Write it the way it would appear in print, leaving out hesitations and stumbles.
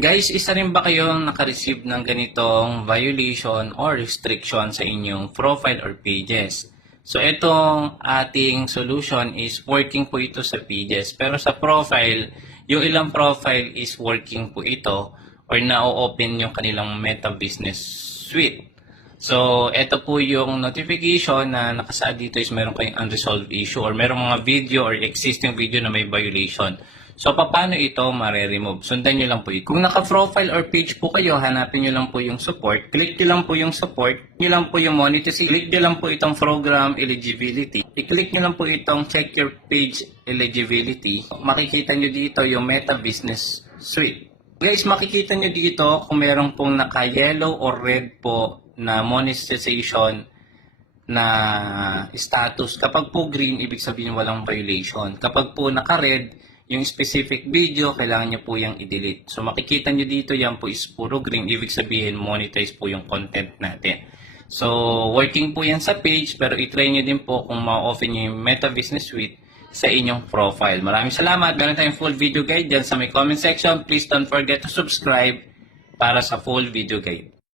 Guys, isa rin ba kayong nakareceive ng ganitong violation or restriction sa inyong profile or pages? So, itong ating solution is working po ito sa pages. Pero sa profile, yung ilang profile is working po ito or na-open yung kanilang Meta Business Suite. So, ito po yung notification na nakasaad dito is meron kayong unresolved issue or merong mga video or existing video na may violation. So, paano ito mare-remove? Sundan nyo lang po ito. Kung naka-profile or page po kayo, hanapin nyo lang po yung support. Click nyo lang po yung support. Nyo lang po yung monetization. Click nyo lang po itong program eligibility. I-click nyo lang po itong check your page eligibility. Makikita nyo dito yung Meta Business Suite. Guys, makikita nyo dito kung meron pong naka-yellow or red po na monetization na status. Kapag po green, ibig sabihin walang violation. Kapag po naka-red, yung specific video, kailangan nyo po yung i-delete. So, makikita nyo dito, yan po is puro green. Ibig sabihin, monetize po yung content natin. So, working po yan sa page, pero i-try nyo din po kung ma-open nyo yung Meta Business Suite sa inyong profile. Maraming salamat. Meron tayong full video guide dyan sa may comment section. Please don't forget to subscribe para sa full video guide.